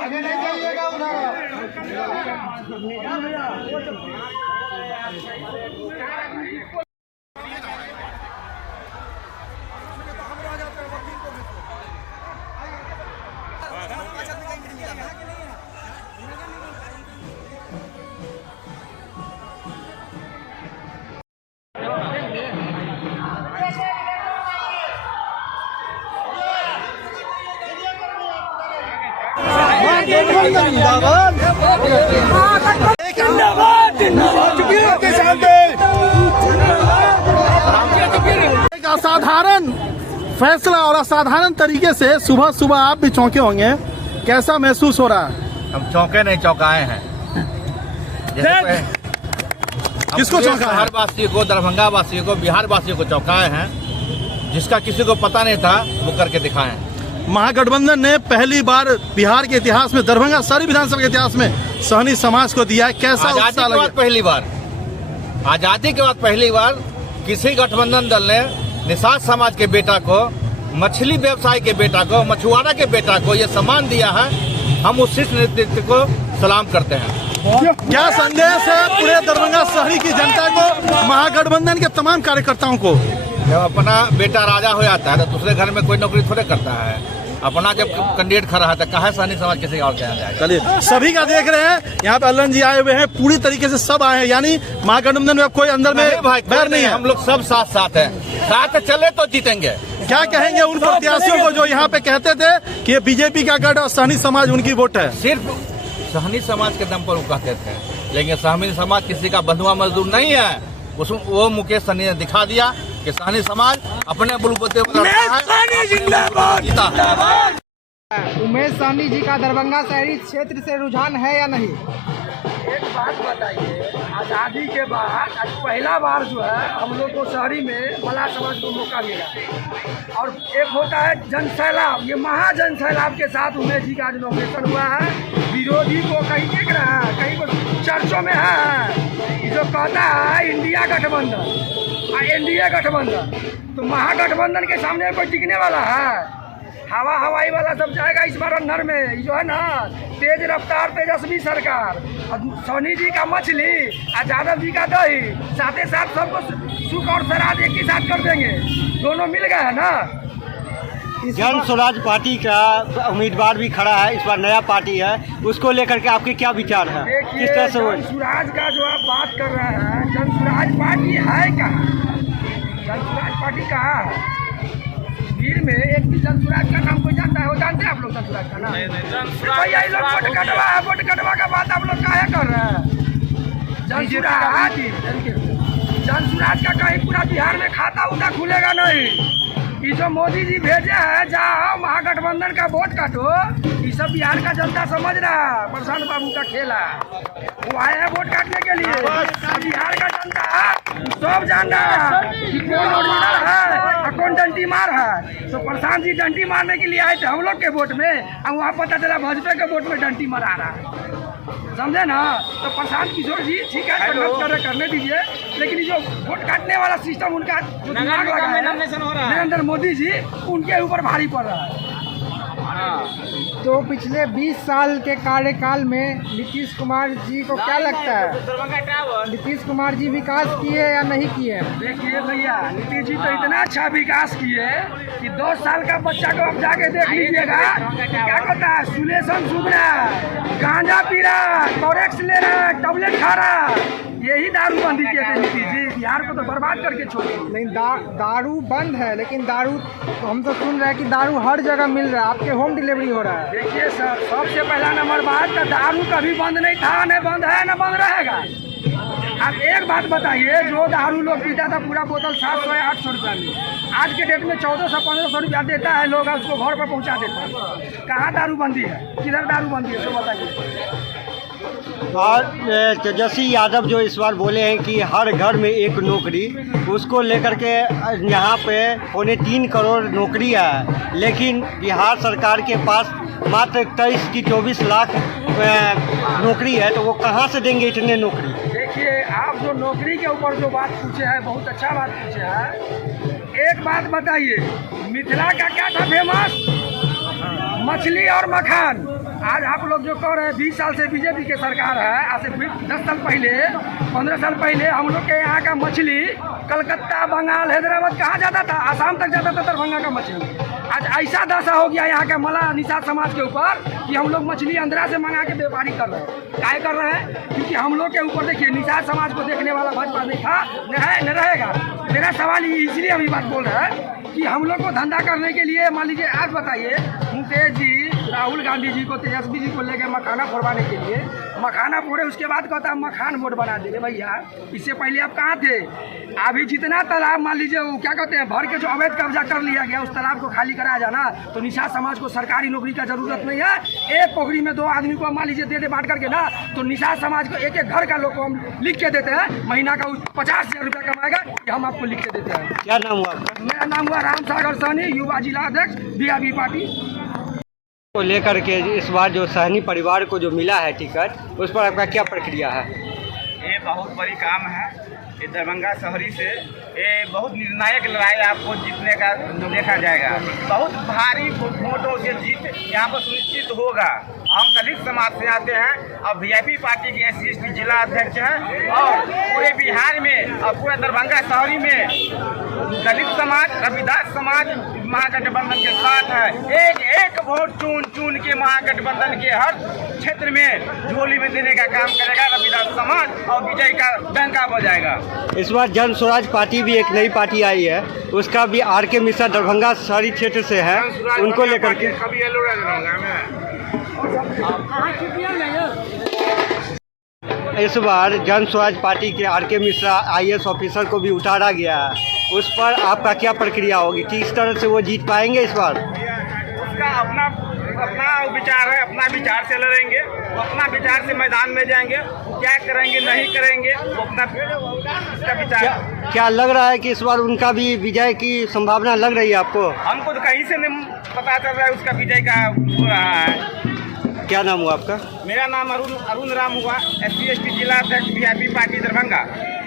आगे नहीं जाइएगा उधर। एक असाधारण फैसला और असाधारण तरीके से सुबह सुबह आप भी चौंके होंगे, कैसा महसूस हो रहा है? हम चौंके नहीं चौंकाए हैं। किसको चौंका? हर वासियों को, दरभंगा वासियों को, बिहार वासियों को चौंकाए हैं। जिसका किसी को पता नहीं था वो करके दिखाए हैं। महागठबंधन ने पहली बार बिहार के इतिहास में, दरभंगा सारी विधानसभा के इतिहास में सहनी समाज को दिया है। कैसा आजादी के बाद पहली बार, आजादी के बाद पहली बार किसी गठबंधन दल ने निषाद समाज के बेटा को, मछली व्यवसाय के बेटा को, मछुआरा के बेटा को ये सम्मान दिया है। हम उस शीर्ष नेतृत्व को सलाम करते हैं। क्या संदेश है पूरे दरभंगा शहरी की जनता को, महागठबंधन के तमाम कार्यकर्ताओं को? जब अपना बेटा राजा हो जाता है तो दूसरे घर में कोई नौकरी थोड़े करता है। अपना जब कैंडिडेट खड़ा है तो कहा सहनी समाज किसी और के यहाँ जाएगा। चलिए, सभी का देख रहे हैं यहाँ पे अल्लन जी आए हुए हैं, पूरी तरीके से सब आए हैं, यानी महागठबंधन में कोई अंदर में बैर नहीं है। हम लोग सब साथ साथ हैं, साथ चले तो जीतेंगे। क्या कहेंगे उन प्रत्याशियों को जो यहाँ पे कहते थे कि ये बीजेपी का गढ़ और सहनी समाज उनकी वोट है? सिर्फ सहनी समाज के दम पर वो कहते थे, लेकिन सहनी समाज किसी का बंधुआ मजदूर नहीं है। वो मुकेश सहनी ने दिखा दिया कि सहनी समाज अपने बलबूते पर जीता है। उमेश सहनी जी का दरभंगा शहरी क्षेत्र से रुझान है या नहीं? एक बात बताइए, आज़ादी के बाद आज पहला बार जो है हम लोग को शहरी में मल्लाह समाज को मौका मिला। और एक होता है जन सैलाब, ये महाजन सैलाब के साथ उमेश जी का आज नॉमिनेशन हुआ है। विरोधी को कहीं देख रहा है, कहीं को चर्चों में है जो कहता है इंडिया गठबंधन, एनडीए गठबंधन, तो महागठबंधन के सामने कोई टिकने वाला है? हवा हवाई वाला सब जाएगा इस बार अंदर में, जो है ना तेज रफ्तार तेजस्वी सरकार, सोनी जी का मछली और यादव जी का दही, साथ ही साथ सबको सुख और सराद एक ही साथ कर देंगे। दोनों मिल गए है ना। जन स्वराज पार्टी का उम्मीदवार भी खड़ा है, इस बार नया पार्टी है, उसको लेकर के आपके क्या विचार है? देखिए, किस तरह से जन स्वराज का जो आप बात कर रहे हैं, जन स्वराज पार्टी है कहाँ? जन स्वराज पार्टी कहाँ है? भीड़ में एक भी जन स्वराज का नाम कोई जानता है? वो जानते हैं आप लोग जन स्वराज का नाम? भैया लोग वोट कटवा का बात आप लोग काहे कर रहे हैं? जन स्वराज का कहीं पूरा बिहार में खाता उठा खुलेगा नहीं। ये जो मोदी जी भेजे हैं, जाओ महागठबंधन का वोट काटो, ये सब बिहार का जनता समझ रहा है। प्रशांत बाबू का खेला, वो आए हैं वोट काटने के लिए। बिहार का जनता सब जान रहा है कि कौन ओरिजिनल है, कौन डंटी मार है। तो प्रशांत जी डंटी मारने के लिए आए थे हम लोग के वोट में, और वहाँ पता चला भाजपा के वोट में डंटी मरा रहा है। समझे ना? तो प्रशांत किशोर जी ठीक है, करने दीजिए, लेकिन ये जो वोट काटने वाला सिस्टम उनका जो दिमाग लगा है नरेंद्र मोदी जी, उनके ऊपर भारी पड़ रहा है। तो पिछले 20 साल के कार्यकाल में नीतीश कुमार जी को क्या लगता है, नीतीश कुमार जी विकास किए या नहीं किए? देखिए भैया, नीतीश जी तो इतना अच्छा विकास किए कि 2 साल का बच्चा को आप जाके देख लीजिएगा, क्या कहता है, सुलेशन सूंघ रहा है, गांजा पी रहा है, टॉरेक्स ले रहा है, टैबलेट खा रहा है। यही दारूबंदी किए थे नीतीश जी, बिहार को तो बर्बाद करके छोड़ दिए। नहीं, दारू बंद है, लेकिन दारू हम तो सुन रहे हैं कि दारू हर जगह मिल रहा है, आपके होम डिलीवरी हो रहा है। देखिए सर, सबसे पहला नंबर बात तो दारू कभी बंद नहीं था, न बंद है न बंद रहेगा। आप एक बात बताइए, जो दारू लोग पीता था पूरा बोतल 700 या 800 रुपया में, आज के डेट में 1400-1500 रुपया देता है, लोग उसको घर पर पहुंचा देता है। कहाँ दारूबंदी है, किधर दारूबंदी है, तो बताइए। और तेजस्वी यादव जो इस बार बोले हैं कि हर घर में एक नौकरी, उसको लेकर के यहाँ पे 3.25 करोड़ नौकरी है, लेकिन बिहार सरकार के पास मात्र 23 की 24 लाख नौकरी है, तो वो कहाँ से देंगे इतने नौकरी? देखिए, आप जो नौकरी के ऊपर जो बात पूछे हैं, बहुत अच्छा बात पूछे हैं। एक बात बताइए, मिथिला का क्या था फेमस? मछली और मखान। आज आप लोग जो कह रहे हैं 20 साल से बीजेपी के सरकार है, आज से 10 साल पहले 15 साल पहले हम लोग के यहाँ का मछली कलकत्ता, बंगाल, हैदराबाद कहाँ जाता था? आसाम तक जाता था दरभंगा का मछली। आज ऐसा दशा हो गया यहाँ का मला निषाद समाज के ऊपर कि हम लोग मछली आंध्रा से मंगा के व्यापारी कर रहे हैं। क्या कर रहे हैं? क्योंकि हम लोग के ऊपर देखिए, निषाद समाज को देखने वाला भाजपा नहीं था, न है, न रहेगा। मेरा सवाल इसलिए हम ये बात बोल रहे हैं कि हम लोग को धंधा करने के लिए, मान लीजिए आज बताइए, मुकेश जी राहुल गांधी जी को, तेजस्वी जी को लेकर मखाना फोड़वाने के लिए मखाना फोड़े, उसके बाद कहता है मखान बोर्ड बना दे। भैया, इससे पहले आप कहाँ थे? अभी जितना तालाब मान लीजिए वो क्या कहते हैं भर के जो अवैध कब्जा कर लिया गया, उस तालाब को खाली कराया जाना, तो निषाद समाज को सरकारी नौकरी का जरूरत नहीं है। एक पोखरी में 2 आदमी को मान लीजिए दे बांट करके ना, तो निषाद समाज को एक घर का लोग को हम लिख के देते हैं, महीना का 50,000 रुपया कमाएगा, कि हम आपको लिख के देते हैं। क्या नाम हुआ आपका? मेरा नाम हुआ राम सागर सहनी, युवा जिला अध्यक्ष बीआरपी पार्टी। को लेकर के इस बार जो सहनी परिवार को जो मिला है टिकट, उस पर आपका क्या प्रक्रिया है? ये बहुत बड़ी काम है। ये दरभंगा शहरी से ये बहुत निर्णायक लड़ाई आपको जीतने का देखा जाएगा। बहुत भारी वोटों से जीत यहाँ पर सुनिश्चित होगा। हम दलित समाज से आते हैं और वीआईपी पार्टी के SC/ST जिला अध्यक्ष हैं, और पूरे बिहार में और पूरे दरभंगा शहरी में दलित समाज, रविदास समाज महागठबंधन के साथ है। एक एक वोट चुन के महागठबंधन के हर क्षेत्र में झोली में देने का काम करेगा रविदास समाज, और विजय का डंका बजाएगा। इस बार जन स्वराज पार्टी भी एक नई पार्टी आई है, उसका भी RK मिश्रा दरभंगा शहरी क्षेत्र से है, उनको लेकर के इस बार जन स्वराज पार्टी के RK मिश्रा IAS ऑफिसर को भी उतारा गया है। उस पर आपका क्या प्रक्रिया होगी? किस तरह से वो जीत पाएंगे इस बार? उसका अपना विचार है, अपना विचार से लड़ेंगे, वो अपना विचार से मैदान में जाएंगे, क्या करेंगे नहीं करेंगे वो अपना उसका विचार। क्या लग रहा है कि इस बार उनका भी विजय की संभावना लग रही है आपको? हमको तो कहीं से नहीं पता चल रहा है उसका विजय का हो रहा है। क्या नाम हुआ आपका? मेरा नाम अरुण राम हुआ, SC/ST जिला अध्यक्ष वीआईपी पार्टी दरभंगा।